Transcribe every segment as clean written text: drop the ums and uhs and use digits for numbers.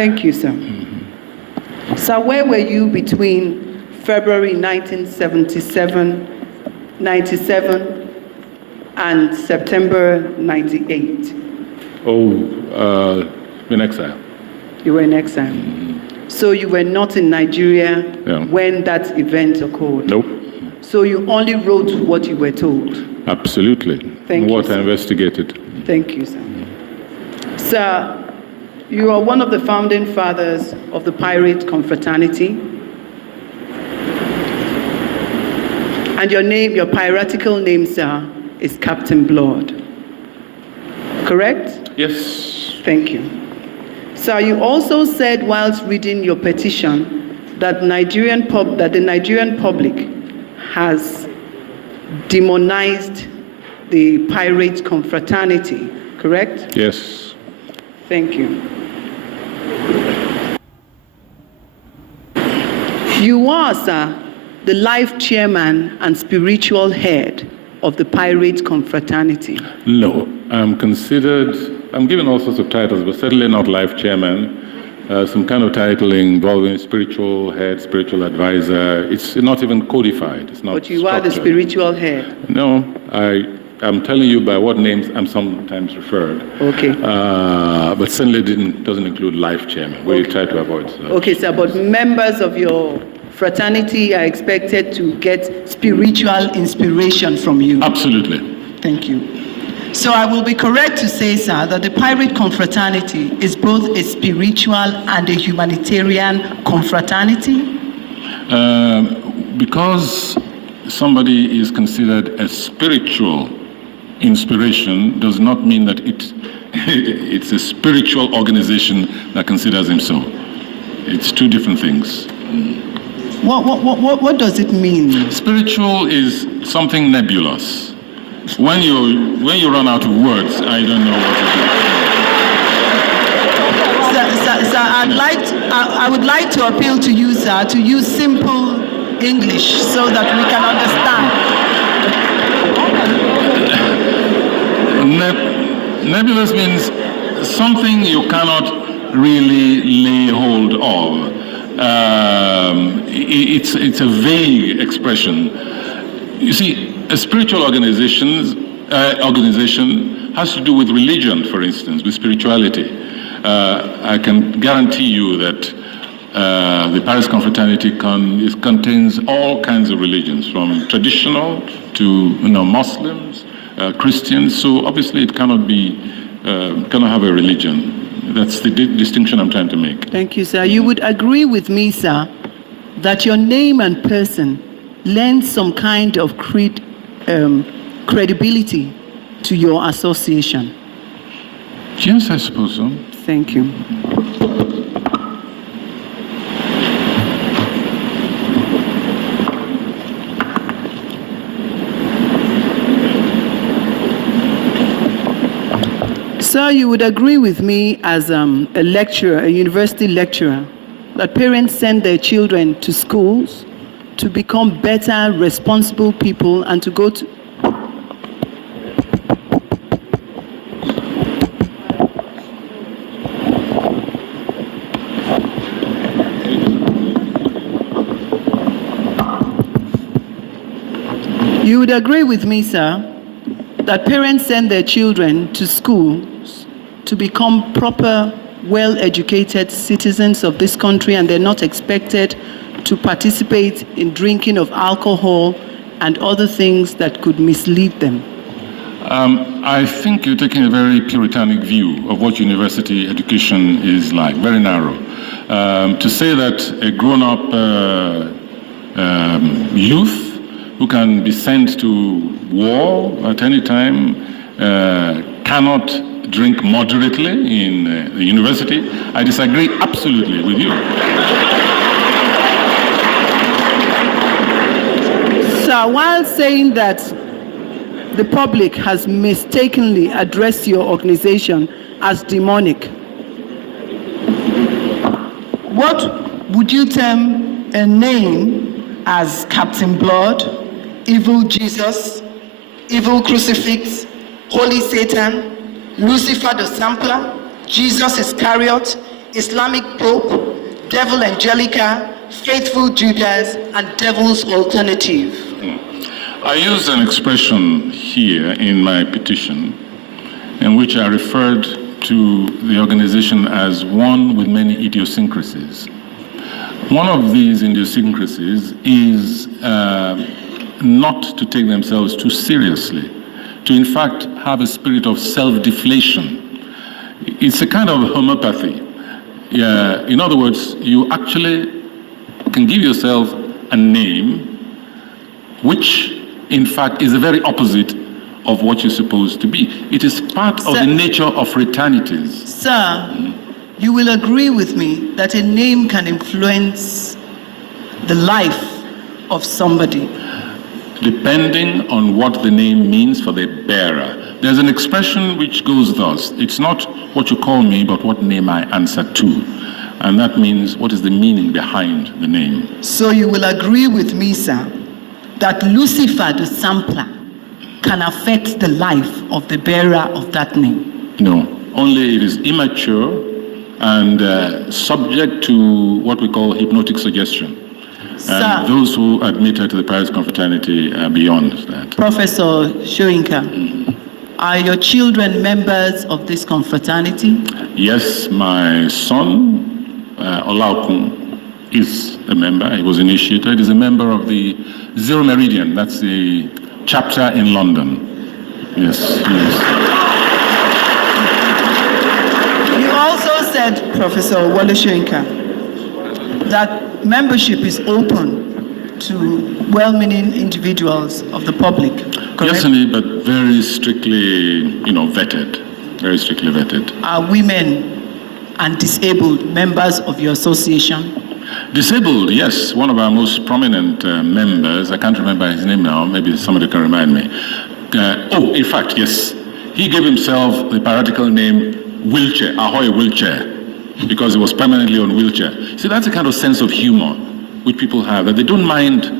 Thank you, sir. So where were you between February 1997 and September 98? In exile. You were in exile. So you were not in Nigeria when that event occurred? Nope. So you only wrote what you were told? Absolutely. Thank you, what sir. I investigated. Thank you, sir. Sir, you are one of the founding fathers of the Pirate Confraternity. And your name, your piratical name, sir, is Captain Blood. Correct? Yes. Thank you. Sir, you also said whilst reading your petition that the Nigerian public has demonized the Pirate Confraternity, correct? Yes. Thank you. You are, sir, the life chairman and spiritual head of the Pirate Confraternity. No, I'm given all sorts of titles, but certainly not life chairman. Some kind of title involving spiritual head, spiritual advisor. It's not even codified. It's not. But you are the spiritual head. No, I'm telling you by what names I'm sometimes referred. Okay. But certainly doesn't include life chairman. We try to avoid that. Okay, sir, but members of your fraternity are expected to get spiritual inspiration from you. Absolutely. Thank you. So I will be correct to say, sir, that the Pirate Confraternity is both a spiritual and a humanitarian confraternity? Because somebody is considered a spiritual inspiration does not mean that it's a spiritual organization that considers him so. It's two different things. What does it mean? Spiritual is something nebulous. When you run out of words, I don't know what to do. Sir, I would like to appeal to you, sir, to use simple English so that we can understand. Nebulous means something you cannot really lay hold of. It's a vague expression. You see, a spiritual organization has to do with religion, for instance, with spirituality. I can guarantee you that the Paris Confraternity contains all kinds of religions, from traditional to Muslims, Christians. So obviously, it cannot have a religion. That's the distinction I'm trying to make. Thank you, sir. You would agree with me, sir, that your name and person lends some kind of credibility to your association? Yes, I suppose so. Thank you. Sir, you would agree with me as a lecturer, a university lecturer, that parents send their children to schools to become better, responsible people and to go to... You would agree with me, sir, that parents send their children to schools to become proper, well-educated citizens of this country, and they're not expected to participate in drinking of alcohol and other things that could mislead them? I think you're taking a very puritanic view of what university education is like, very narrow. To say that a grown-up youth who can be sent to war at any time cannot drink moderately in the university, I disagree absolutely with you. So while saying that the public has mistakenly addressed your organization as demonic, what would you term a name as Captain Blood, Evil Jesus, Evil Crucifix, Holy Satan, Lucifer the Sampler, Jesus Iscariot, Islamic Pope, Devil Angelica, Faithful Judas, and Devil's Alternative. I use an expression here in my petition in which I referred to the organization as one with many idiosyncrasies. One of these idiosyncrasies is not to take themselves too seriously, to in fact have a spirit of self-deflation. It's a kind of homopathy. In other words, you actually can give yourself a name which in fact is the very opposite of what you're supposed to be. It is part of the nature of fraternities. Sir, you will agree with me that a name can influence the life of somebody. Depending on what the name means for the bearer. There's an expression which goes thus: it's not what you call me, but what name I answer to. And that means what is the meaning behind the name. So you will agree with me, sir, that Lucifer the sampler can affect the life of the bearer of that name? No, only it is immature and subject to what we call hypnotic suggestion. Sir, and those who admitted to the Pyrate Confraternity are beyond that. Professor Soyinka, are your children members of this confraternity? Yes, my son, Olaokun, is a member. He was initiated. He's a member of the Zero Meridian. That's the chapter in London. Yes, yes. You also said, Professor Wole Soyinka, that membership is open to well-meaning individuals of the public. Correct? Yes, indeed, but very strictly, vetted. Very strictly vetted. Are women and disabled members of your association? Disabled, yes. One of our most prominent members, I can't remember his name now, maybe somebody can remind me. In fact, yes. He gave himself the piratical name Wheelchair, Ahoy Wheelchair, because he was permanently on wheelchair. See, that's a kind of sense of humor which people have, that they don't mind,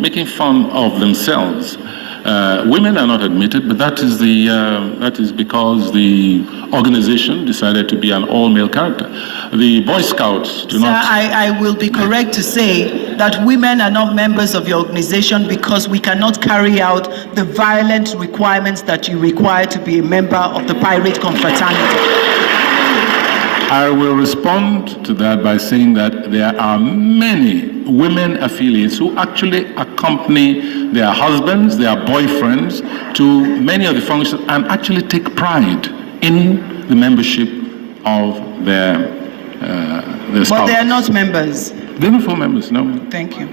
making fun of themselves. Women are not admitted, but that is because the organization decided to be an all-male character. The Boy Scouts do not... Sir, I will be correct to say that women are not members of your organization because we cannot carry out the violent requirements that you require to be a member of the Pirate Confraternity. I will respond to that by saying that there are many women affiliates who actually accompany their husbands, their boyfriends to many of the functions and actually take pride in the membership of their spouses. But they are not members. They're not full members, no. Thank you.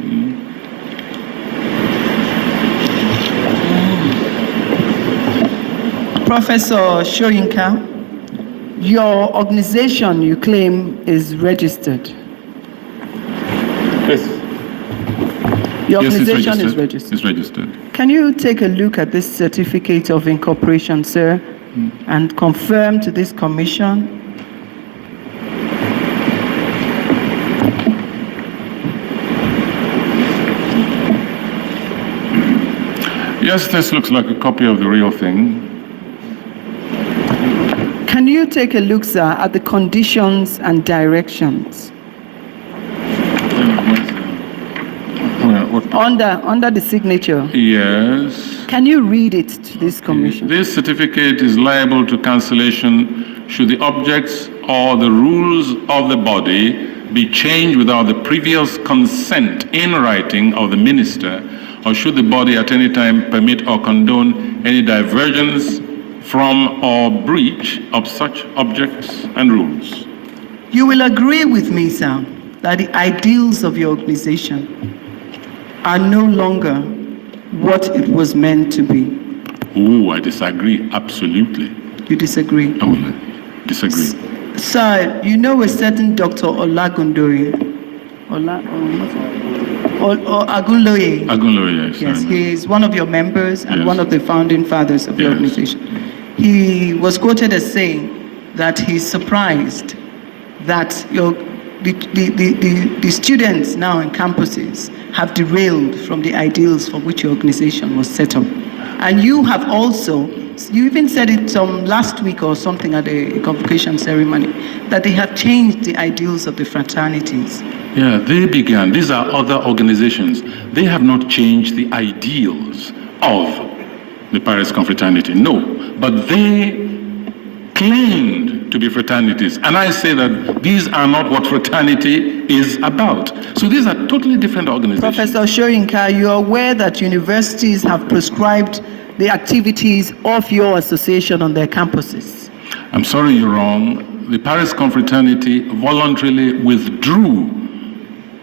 Professor Soyinka, your organization, you claim, is registered. Yes. Your Yes, organization is registered. It's registered. Can you take a look at this certificate of incorporation, sir, and confirm to this commission? Yes, this looks like a copy of the real thing. Can you take a look, sir, at the conditions and directions? Under the signature. Yes. Can you read it to this commission? This certificate is liable to cancellation should the objects or the rules of the body be changed without the previous consent in writing of the minister, or should the body at any time permit or condone any divergence from or breach of such objects and rules. You will agree with me, sir, that the ideals of your organization are no longer what it was meant to be. Oh, I disagree, absolutely. You disagree? I will disagree. Sir, you know a certain Dr. Olagundori? Agunloye. Agunloye, yes. Yes, he is one of your members and one of the founding fathers of the organization. He was quoted as saying that he's surprised that the students now in campuses have derailed from the ideals for which your organization was set up. And you have also You even said it last week or something at a convocation ceremony, that they have changed the ideals of the fraternities. Yeah, they began. These are other organizations. They have not changed the ideals of the Pyrate Confraternity, no. But they claimed to be fraternities. And I say that these are not what fraternity is about. So these are totally different organizations. Professor Soyinka, you're aware that universities have prescribed the activities of your association on their campuses? I'm sorry, you're wrong. The Pyrate Confraternity voluntarily withdrew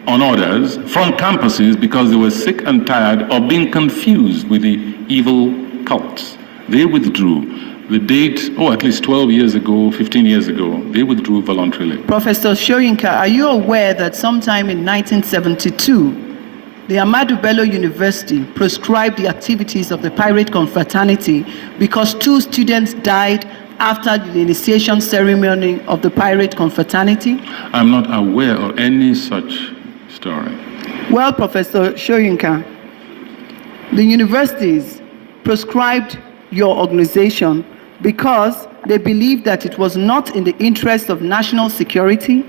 on orders from campuses because they were sick and tired of being confused with the evil cults. They withdrew. The date, at least 12 years ago, 15 years ago, they withdrew voluntarily. Professor Soyinka, are you aware that sometime in 1972, the Ahmadu Bello University prescribed the activities of the Pyrate Confraternity because 2 students died after the initiation ceremony of the Pyrate Confraternity? I'm not aware of any such story. Well, Professor Soyinka, the universities prescribed your organization because they believed that it was not in the interest of national security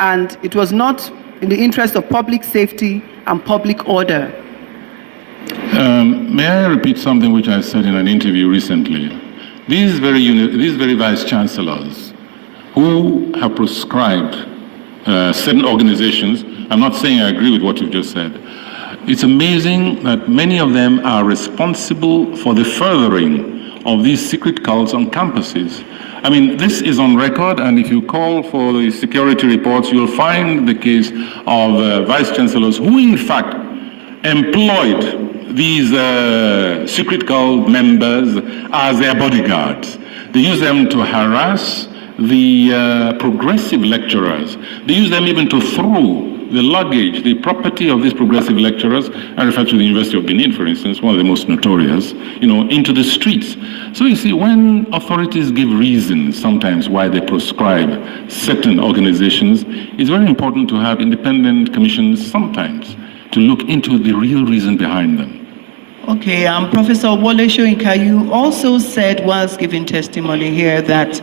and it was not in the interest of public safety and public order. May I repeat something which I said in an interview recently? These very vice chancellors who have prescribed certain organizations, I'm not saying I agree with what you've just said. It's amazing that many of them are responsible for the furthering of these secret cults on campuses. I mean, this is on record, and if you call for the security reports, you'll find the case of vice chancellors who, in fact, employed these secret cult members as their bodyguards. They use them to harass the progressive lecturers. They use them even to throw the luggage, the property of these progressive lecturers, I refer to the University of Benin, for instance, one of the most notorious, into the streets. So you see, when authorities give reasons sometimes why they proscribe certain organizations, it's very important to have independent commissions sometimes to look into the real reason behind them. Okay, Professor Wole Soyinka, you also said whilst giving testimony here that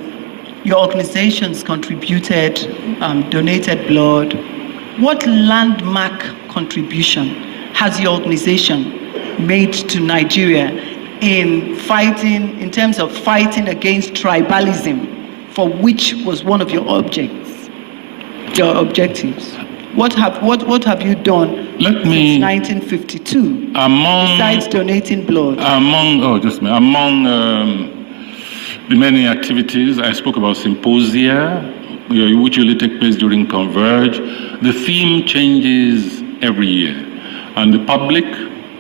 your organizations contributed, donated blood. What landmark contribution has your organization made to Nigeria in terms of fighting against tribalism, for which was one of your objectives? What have you done since 1952 besides donating blood? Among the many activities, I spoke about symposia, which usually take place during Converge. The theme changes every year, and the public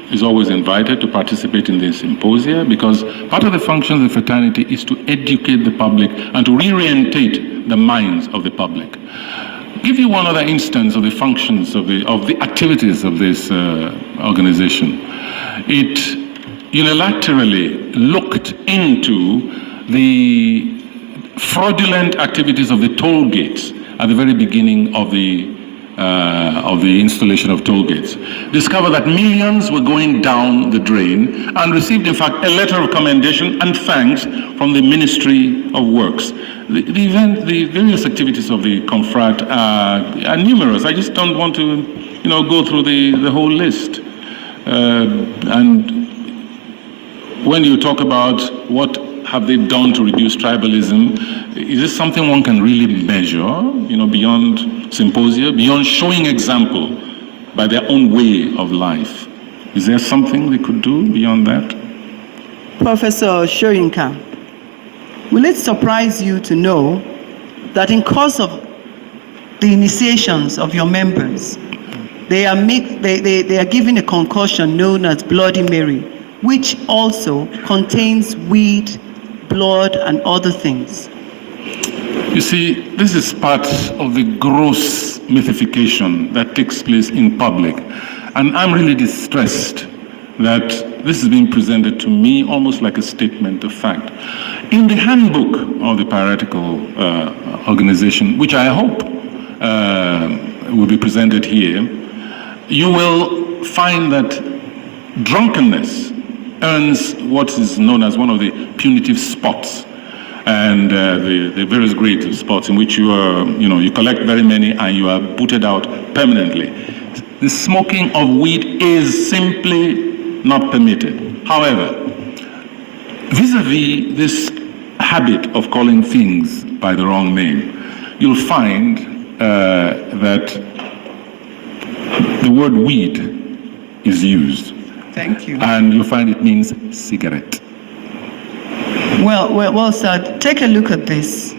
is always invited to participate in this symposia because part of the functions of the fraternity is to educate the public and to reorientate the minds of the public. I'll give you one other instance of the functions of the activities of this organization. It unilaterally looked into the fraudulent activities of the toll gates at the very beginning of the installation of toll gates. Discovered that millions were going down the drain and received, in fact, a letter of commendation and thanks from the Ministry of Works. The various activities of the Confrat are numerous. I just don't want to, go through the whole list. And when you talk about what have they done to reduce tribalism, is this something one can really measure, beyond symposia, beyond showing example by their own way of life? Is there something they could do beyond that? Professor Soyinka, will it surprise you to know that in course of the initiations of your members, they are given a concoction known as Bloody Mary, which also contains weed, blood, and other things? You see, this is part of the gross mythification that takes place in public. And I'm really distressed that this is being presented to me almost like a statement of fact. In the handbook of the piratical organization, which I hope will be presented here, you will find that drunkenness earns what is known as one of the punitive spots, and the various grade spots in which you collect very many and you are booted out permanently. The smoking of weed is simply not permitted. However, vis-a-vis this habit of calling things by the wrong name, you'll find that the word weed is used. Thank you. And you'll find it means cigarette. Well, sir, take a look at this.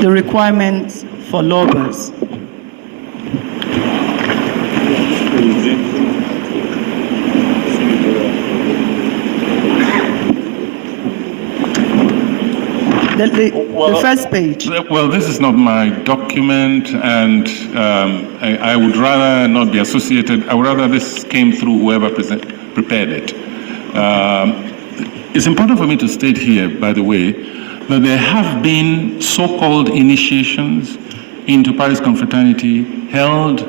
The requirements for lawyers. The first page. Well, this is not my document, and I would rather not be associated. I would rather this came through whoever prepared it. It's important for me to state here, by the way, that there have been so-called initiations into Paris Confraternity held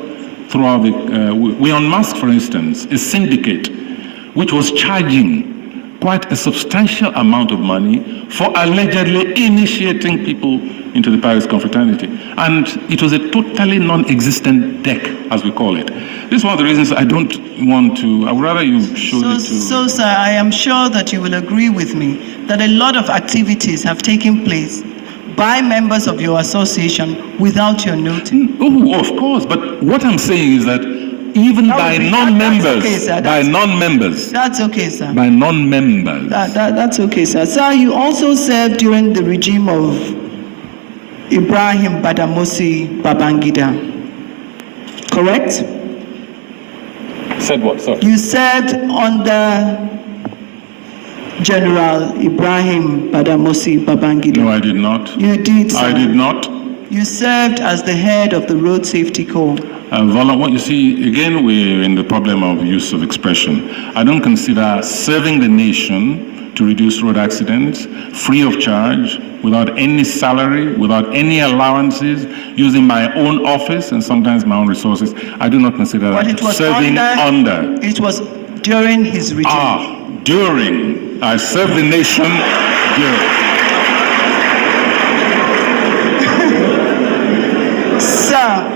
throughout we unmasked, for instance, a syndicate which was charging quite a substantial amount of money for allegedly initiating people into the Paris Confraternity. And it was a totally non-existent deck, as we call it. This is one of the reasons I don't want to, I would rather you show it to... So, sir, I am sure that you will agree with me that a lot of activities have taken place by members of your association without your notice. Oh, of course, but what I'm saying is that even by non-members, by non-members. That's okay, sir. By non-members. That's okay, sir. Sir, you also served during the regime of Ibrahim Badamasi Babangida, correct? Said what, sorry? You served under General Ibrahim Badamasi Babangida. No, I did not. You did, sir. I did not. You served as the head of the Road Safety Corps. What you see, again, we're in the problem of use of expression. I don't consider serving the nation to reduce road accidents free of charge, without any salary, without any allowances, using my own office and sometimes my own resources. I do not consider that it was serving under. It was during his regime. During. I served the nation during. Sir,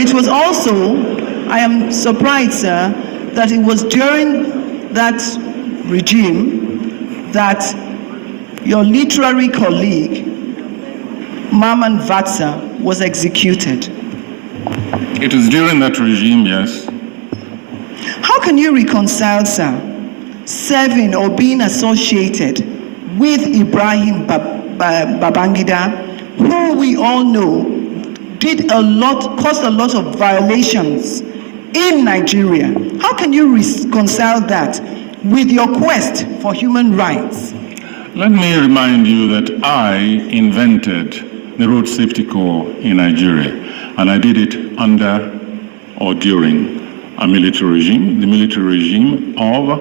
it was also, I am surprised, sir, that it was during that regime that your literary colleague, Maman Vatsa, was executed. It was during that regime, yes. How can you reconcile, sir, serving or being associated with Ibrahim Babangida, who we all know caused a lot of violations in Nigeria? How can you reconcile that with your quest for human rights? Let me remind you that I invented the Road Safety Corps in Nigeria, and I did it under or during a military regime, the military regime of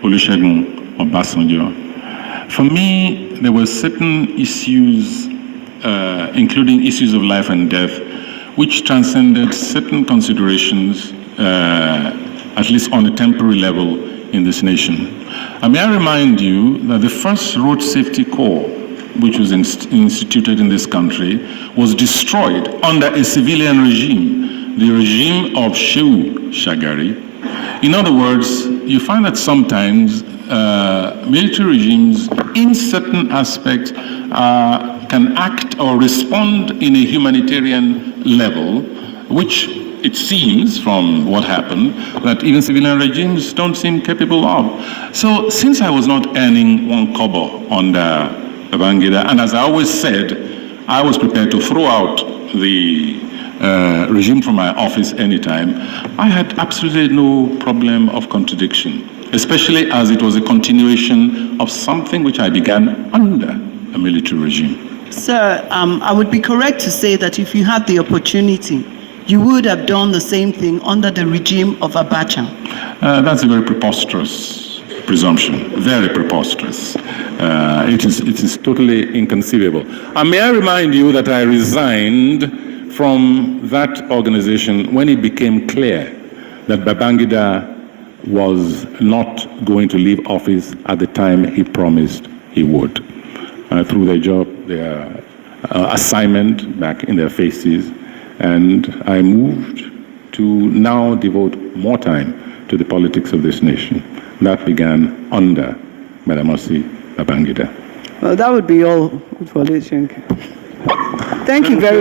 Olusegun Obasanjo. For me, there were certain issues, including issues of life and death, which transcended certain considerations, at least on a temporary level in this nation. May I remind you that the first Road Safety Corps, which was instituted in this country, was destroyed under a civilian regime, the regime of Shehu Shagari. In other words, you find that sometimes military regimes, in certain aspects, can act or respond in a humanitarian level, which it seems from what happened that even civilian regimes don't seem capable of. So since I was not earning one kobo under Babangida, and as I always said, I was prepared to throw out the regime from my office anytime, I had absolutely no problem of contradiction, especially as it was a continuation of something which I began under a military regime. Sir, I would be correct to say that if you had the opportunity, you would have done the same thing under the regime of Abacha. That's a very preposterous presumption, very preposterous. It is totally inconceivable. And may I remind you that I resigned from that organization when it became clear that Babangida was not going to leave office at the time he promised he would. Through their assignment back in their faces, and I moved to now devote more time to the politics of this nation. That began under Madam Mercy Babangida. Well, that would be all for Soyinka. Thank you very much.